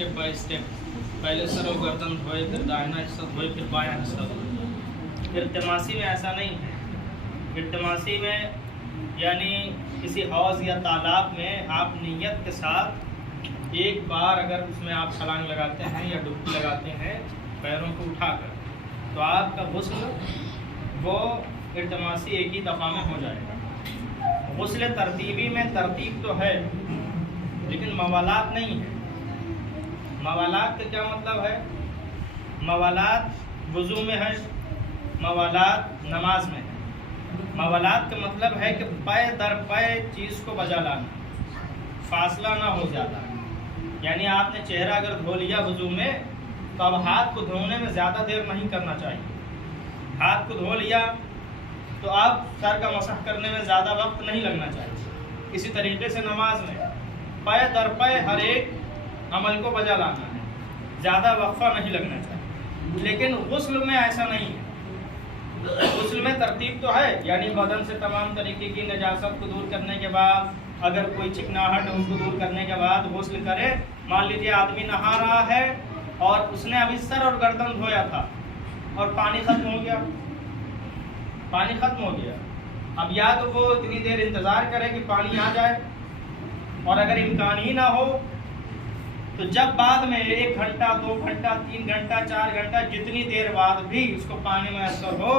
Step by step, पहले sir और गर्दन धोए, फिर दाहिना हिस्सा धोए, फिर बायां हिस्सा धोए। इल्तिमासी में ऐसा नहीं है। इल्तिमासी में यानी किसी हौज़ या तालाब में आप नियत के साथ एक बार अगर उसमें आप छलांग लगाते हैं या डुबकी लगाते हैं पैरों को उठाकर, तो आपका गुस्ल वो इल्तिमासी एक ही दफ़ा में हो जाएगा। गुस्ल तरतीबी में तरतीब तो है लेकिन मवालात नहीं है। मवालात का क्या मतलब है? मवालात वुज़ू में है, मवालात नमाज में है। मवालात का मतलब है कि पै दर पै चीज़ को बजा लाना, फासला ना हो जाता। यानी आपने चेहरा अगर धो लिया वुज़ू में, तो अब हाथ को धोने में ज़्यादा देर नहीं करना चाहिए। हाथ को धो लिया तो अब सर का मसह करने में ज़्यादा वक्त नहीं लगना चाहिए। इसी तरीके से नमाज में पै दर पै हर एक अमल को बजा लाना है, ज़्यादा वक्फा नहीं लगना चाहिए। लेकिन गुस्ल में ऐसा नहीं है। गुस्ल में तरतीब तो है, यानी बदन से तमाम तरीके की नजासत को दूर करने के बाद, अगर कोई चिकनाहट है उसको दूर करने के बाद गुस्ल करे। मान लीजिए आदमी नहा रहा है और उसने अभी सर और गर्दन धोया था और पानी खत्म हो गया, पानी खत्म हो गया। अब या तो वो इतनी देर इंतज़ार करे कि पानी आ जाए, और अगर इम्कान ही ना हो तो जब बाद में 1 घंटा 2 घंटा 3 घंटा 4 घंटा जितनी देर बाद भी उसको पानी मैसर हो,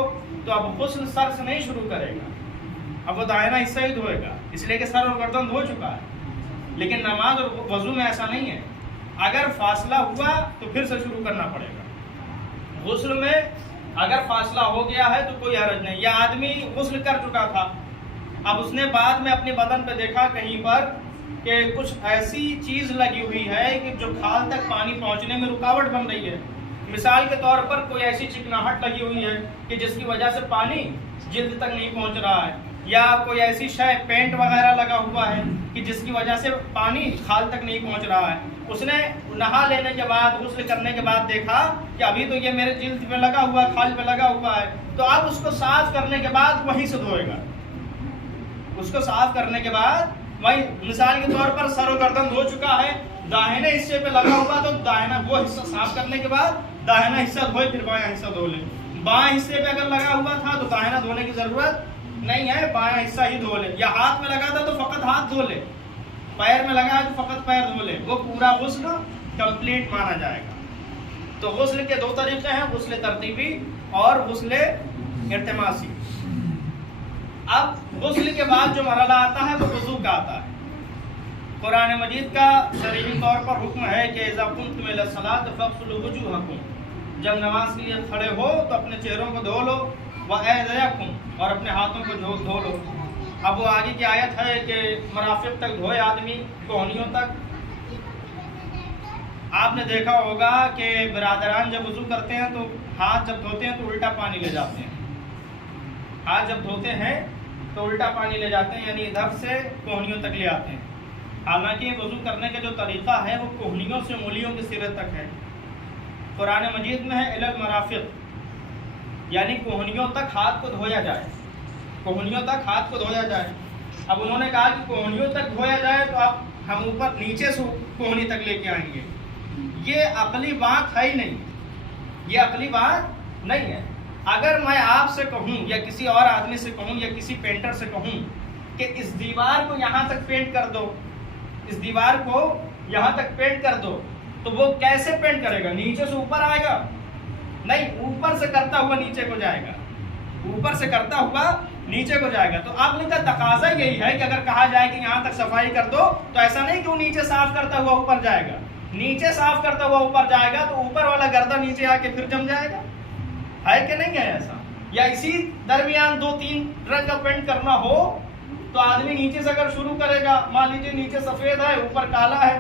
तो अब गुस्ल सर से नहीं शुरू करेगा, अब वो दाहिना हिस्सा ही धोएगा, इसलिए कि सर और गर्दन धो चुका है। लेकिन नमाज और वज़ू में ऐसा नहीं है। अगर फासला हुआ तो फिर से शुरू करना पड़ेगा। गुस्ल में अगर फासला हो गया है तो कोई हरज नहीं। या आदमी गुस्ल कर चुका था, अब उसने बाद में अपने बदन पे देखा कहीं पर कि कुछ ऐसी चीज़ लगी हुई है कि जो खाल तक पानी पहुंचने में रुकावट बन रही है। मिसाल के तौर पर कोई ऐसी चिकनाहट लगी हुई है कि जिसकी वजह से पानी जिल्द तक नहीं पहुंच रहा है, या कोई ऐसी शय पेंट वगैरह लगा हुआ है कि जिसकी वजह से पानी खाल तक नहीं पहुंच रहा है। उसने नहा लेने के बाद, गुस्ल करने के बाद देखा कि अभी तो ये मेरे जिल्द पे लगा हुआ, खाल पे लगा हुआ है, तो अब उसको साफ करने के बाद वहीं से धोएगा। उसको साफ करने के बाद वही, मिसाल के तौर पर सर और गर्दन धो चुका है, दाहिने हिस्से पे लगा हुआ तो दाहिना वो हिस्सा साफ करने के बाद दाहिना हिस्सा धोए, फिर बायां हिस्सा धो ले। बाएं हिस्से पे अगर लगा हुआ था तो दाहिना धोने की जरूरत नहीं है, बायां हिस्सा ही धो ले। या हाथ में लगा था तो फकत हाथ धो ले, पैर में लगा है तो फकत पैर धो ले, वो पूरा गुस्ल कंप्लीट माना जाएगा। तो गुस्ल के 2 तरीके हैं, गुस्ल तरतीबी और गुस्ल इल्तिमासी। अब गुस्ल के बाद जो मरहला आता है वो वुज़ू का आता है। कुरान मजीद का शरई तौर पर हुक्म है कि इज़ा कुंतुम इला सलात फग़सिलू वुजूहकुम, जब नमाज के लिए खड़े हो तो अपने चेहरों को धो लो, व ऐदियकुम, और अपने हाथों को धो लो। अब वो आगे की आयत है कि मराफ़िक़ तक धोए आदमी, कोहनियों तक। आपने देखा होगा कि बिरादरान जब वुज़ू करते हैं तो हाथ जब धोते हैं तो उल्टा पानी ले जाते हैं। हाथ जब धोते हैं तो उल्टा पानी ले जाते हैं, यानी इधर से कोहनियों तक ले आते हैं। हालांकि वज़ू करने का जो तरीक़ा है वो कोहनियों से उंगलियों के सिरे तक है। कुरान मजीद में है इलल मराफ़िक़, यानी कोहनियों तक हाथ को धोया जाए, कोहनियों तक हाथ को धोया जाए। अब उन्होंने कहा कि कोहनियों तक धोया जाए तो अब हम ऊपर नीचे से कोहनी तक लेके आएंगे। ये अकली बात है ही नहीं, ये अकली बात नहीं है। अगर मैं आपसे कहूँ या किसी और आदमी से कहूँ या किसी पेंटर से कहूँ कि इस दीवार को यहाँ तक पेंट कर दो, इस दीवार को यहाँ तक पेंट कर दो, तो वो कैसे पेंट करेगा? नीचे से ऊपर आएगा? नहीं, ऊपर से करता हुआ नीचे को जाएगा, ऊपर से करता हुआ नीचे को जाएगा। तो अक्ल का तकाजा यही है कि अगर कहा जाए कि यहाँ तक सफाई कर दो, तो ऐसा नहीं कि वो नीचे साफ करता हुआ ऊपर जाएगा। नीचे साफ करता हुआ ऊपर जाएगा तो ऊपर वाला गर्दा नीचे आके फिर जम जाएगा, है कि नहीं है ऐसा? या इसी दरमियान 2-3 रंग का पेंट करना हो तो आदमी नीचे से अगर शुरू करेगा, मान लीजिए नीचे सफ़ेद है ऊपर काला है,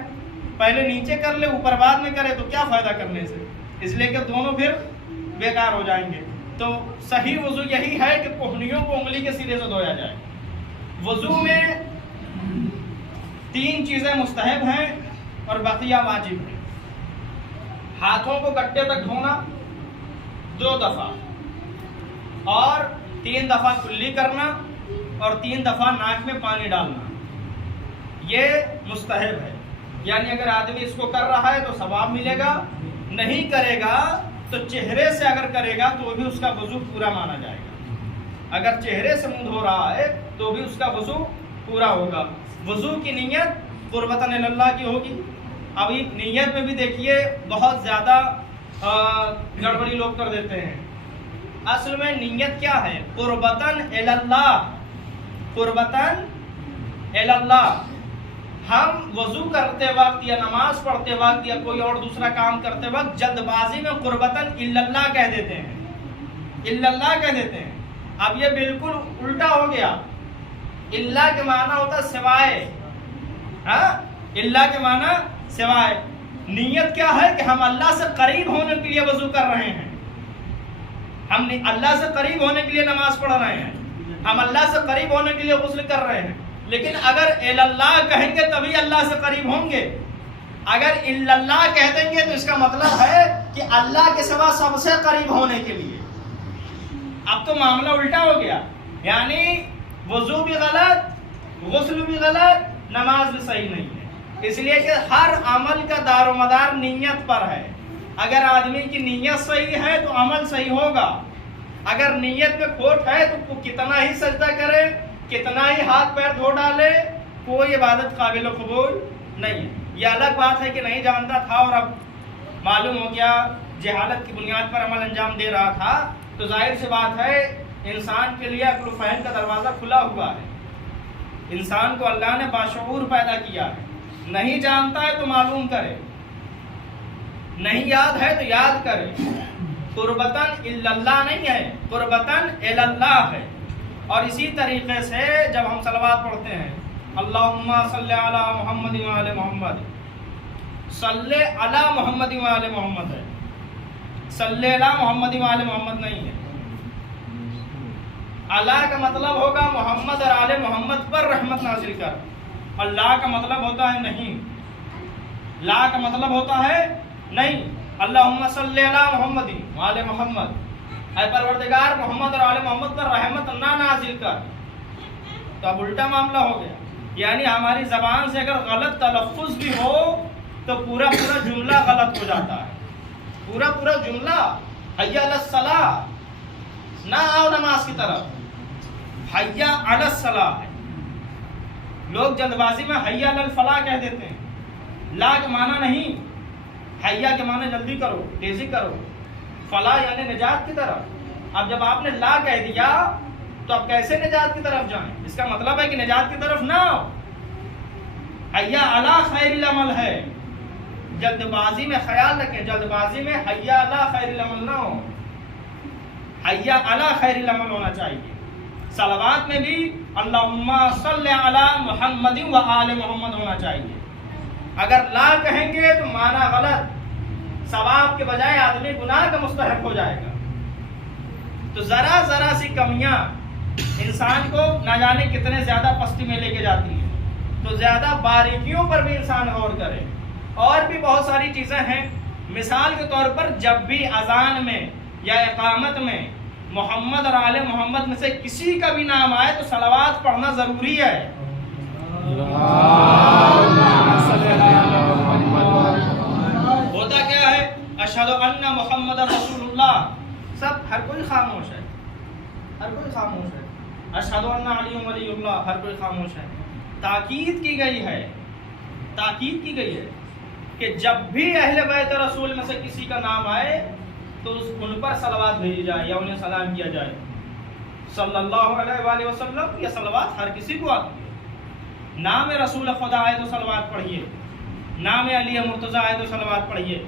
पहले नीचे कर ले ऊपर बाद में करे, तो क्या फ़ायदा करने से? इसलिए कि दोनों फिर बेकार हो जाएंगे। तो सही वज़ू यही है कि कोहनियों को उंगली के सिरे से धोया जाए। वज़ू में 3 चीज़ें मुस्तहब हैं और बकिया वाजिब है। हाथों को गट्टे तक धोना 2 दफ़ा, और 3 दफ़ा कुल्ली करना, और 3 दफ़ा नाक में पानी डालना, ये मुस्तहब है। یعنی اگر آدمی اس کو کر رہا ہے تو ثواب ملے گا، نہیں کرے گا تو چہرے سے اگر کرے گا تو بھی اس کا وضو پورا مانا جائے گا، اگر چہرے سے منہ دھو رہا ہے تو بھی اس کا وضو پورا ہوگا۔ وضو کی نیت قربتاً اللہ کی ہوگی۔ ابھی نیت میں بھی دیکھیے بہت زیادہ گڑبڑی لوگ کر دیتے ہیں۔ اصل میں نیت کیا ہے؟ قربتاً اللہ، قربتاً اللہ۔ ہم وضو کرتے وقت یا نماز پڑھتے وقت یا کوئی اور دوسرا کام کرتے وقت جلد بازی میں قربتاً اللہ کہہ دیتے ہیں، اللہ کہہ دیتے ہیں۔ اب یہ بالکل الٹا ہو گیا۔ اللہ کے معنی ہوتا ہے سوائے، اللہ کے معنی سوائے۔ نیت کیا ہے کہ ہم اللہ سے قریب ہونے کے لیے وضو کر رہے ہیں، ہم اللہ سے قریب ہونے کے لیے نماز پڑھ رہے ہیں، ہم اللہ سے قریب ہونے کے لیے غسل کر رہے ہیں۔ لیکن اگر اللہ کہیں گے تبھی اللہ سے قریب ہوں گے، اگر اللہ کہہ دیں گے تو اس کا مطلب ہے کہ اللہ کے سوا سب سے قریب ہونے کے لیے۔ اب تو معاملہ الٹا ہو گیا، یعنی وضو بھی غلط، غسل بھی غلط، نماز بھی صحیح نہیں ہے۔ اس لیے کہ ہر عمل کا دار و مدار نیت پر ہے۔ اگر آدمی کی نیت صحیح ہے تو عمل صحیح ہوگا، اگر نیت میں کھوٹ ہے تو کتنا ہی سجدہ کرے، کتنا ہی ہاتھ پیر دھو ڈالے، کوئی عبادت قابل قبول نہیں ہے۔ یہ الگ بات ہے کہ نہیں جانتا تھا اور اب معلوم ہو گیا، جہالت کی بنیاد پر عمل انجام دے رہا تھا، تو ظاہر سی بات ہے انسان کے لیے عقل و فہم کا دروازہ کھلا ہوا ہے۔ انسان کو اللہ نے باشعور پیدا کیا ہے، نہیں جانتا ہے تو معلوم کرے، نہیں یاد ہے تو یاد کرے۔ قربتاً اللہ نہیں ہے، قربتاً اللہ ہے۔ اور اسی طریقے سے جب ہم صلوات پڑھتے ہیں، اللہم صلی علی محمد و آل محمد، صلی علی محمد و آل محمد ہے، صلی علی محمد و آل محمد نہیں ہے۔ اللہ کا مطلب ہوگا محمد اور آل محمد پر رحمت نازل کر، اللہ کا مطلب ہوتا ہے نہیں، لا کا مطلب ہوتا ہے نہیں۔ اللہم صلی علی محمد و آل محمد، اے پروردگار محمد اور آل محمد پر رحمت نہ نازل کر، تو اب الٹا معاملہ ہو گیا۔ یعنی ہماری زبان سے اگر غلط تلفظ بھی ہو تو پورا جملہ غلط ہو جاتا ہے، پورا جملہ۔ حی علی الصلاۃ، نہ آؤ نماز کی طرف، حی علی الصلاۃ ہے۔ لوگ جلد بازی میں حی علی الفلاح کہہ دیتے ہیں، لا کے معنی نہیں، حیا کے معنی جلدی کرو، تیزی کرو، فلاح یعنی نجات کی طرف۔ اب جب آپ نے لا کہہ دیا تو اب کیسے نجات کی طرف جائیں؟ اس کا مطلب ہے کہ نجات کی طرف نہ آؤ۔ حیا علی خیر العمل ہے، جلد بازی میں خیال رکھیں، جلد بازی میں حیا علی خیر العمل نہ ہو، حیا علی خیر العمل ہونا چاہیے۔ صلوات میں بھی اللہم صلی علی محمد و آل محمد ہونا چاہیے۔ اگر لا کہیں گے تو معنی غلط، ثواب کے بجائے آدمی گناہ کا مستحق ہو جائے گا۔ تو ذرا سی کمیاں انسان کو نہ جانے کتنے زیادہ پستی میں لے کے جاتی ہیں، تو زیادہ باریکیوں پر بھی انسان غور کرے۔ اور بھی بہت ساری چیزیں ہیں، مثال کے طور پر جب بھی اذان میں یا اقامت میں محمد اور آل محمد میں سے کسی کا بھی نام آئے تو صلوات پڑھنا ضروری ہے۔ ہوتا کیا ہے؟ اشہد ان محمد رسول اللہ، سب ہر کوئی خاموش ہے، ہر کوئی خاموش ہے۔ اشہد ان علی ولی اللہ، ہر کوئی خاموش ہے۔ تاکید کی گئی ہے، تاکید کی گئی ہے کہ جب بھی اہل بیت رسول میں سے کسی کا نام آئے تو ان پر صلوات بھیجی جائے یا انہیں سلام کیا جائے، صلی اللہ علیہ وآلہ وسلم۔ یہ صلوات ہر کسی کو آتی ہے۔ نام رسول خدا ہے تو صلوات پڑھیے، نام علی مرتضیٰ ہے تو صلوات پڑھیے،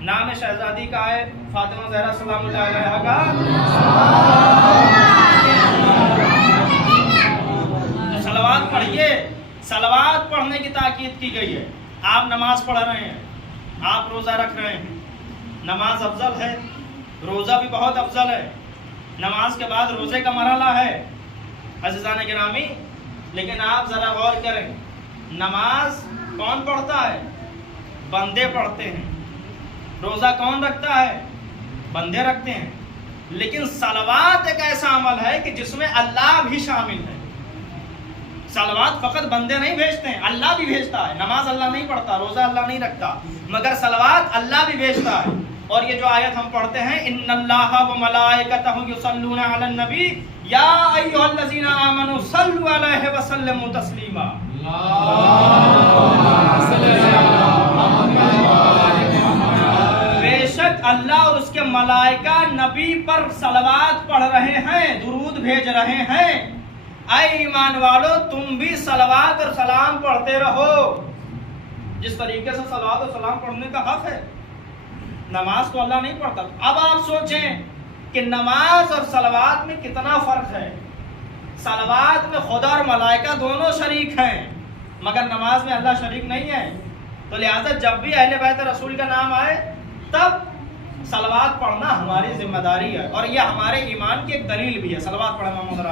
نام شہزادی کا ہے فاطمہ زہرا سلام اللہ علیہا کا تو صلوات پڑھیے۔ صلوات پڑھنے کی تاکید کی گئی ہے۔ آپ نماز پڑھ رہے ہیں، آپ روزہ رکھ رہے ہیں، نماز افضل ہے، روزہ بھی بہت افضل ہے، نماز کے بعد روزے کا مرحلہ ہے عزیزان گرامی۔ لیکن آپ ذرا غور کریں، نماز کون پڑھتا ہے؟ بندے پڑھتے ہیں۔ روزہ کون رکھتا ہے؟ بندے رکھتے ہیں۔ لیکن صلوات ایک ایسا عمل ہے کہ جس میں اللہ بھی شامل ہے۔ सलवात फकत बंदे नहीं भेजते हैं, अल्लाह भी भेजता है। नमाज अल्लाह नहीं पढ़ता, रोजा अल्लाह नहीं रखता, मगर सलवात अल्लाह भी भेजता है। और ये जो आयत हम पढ़ते हैं, इन्नल्लाहा व मलाइकतहु युसल्लूना अलन नबी या अय्युहल्लज़ीना आमनू सल्लु अलैहि व सल्लिमू तस्लीमा। बेशक अल्लाह और उसके मलाइका नबी पर सलवात पढ़ रहे हैं, दुरूद भेज रहे हैं। ऐ ईमान वालों, तुम भी सलवात और सलाम पढ़ते रहो। जिस तरीके से सलवात और सलाम पढ़ने का हक है, नमाज तो अल्लाह नहीं पढ़ता। अब आप सोचें कि नमाज और सलवात में कितना फर्क है। सलवात में खुदा और मलाइका दोनों शरीक हैं, मगर नमाज में अल्लाह शरीक नहीं है। तो लिहाजा जब भी अहले बैत रसूल का नाम आए तब सलवात पढ़ना हमारी जिम्मेदारी है, और यह हमारे ईमान की एक दलील भी है। सलवात पढ़ना मोहम्मद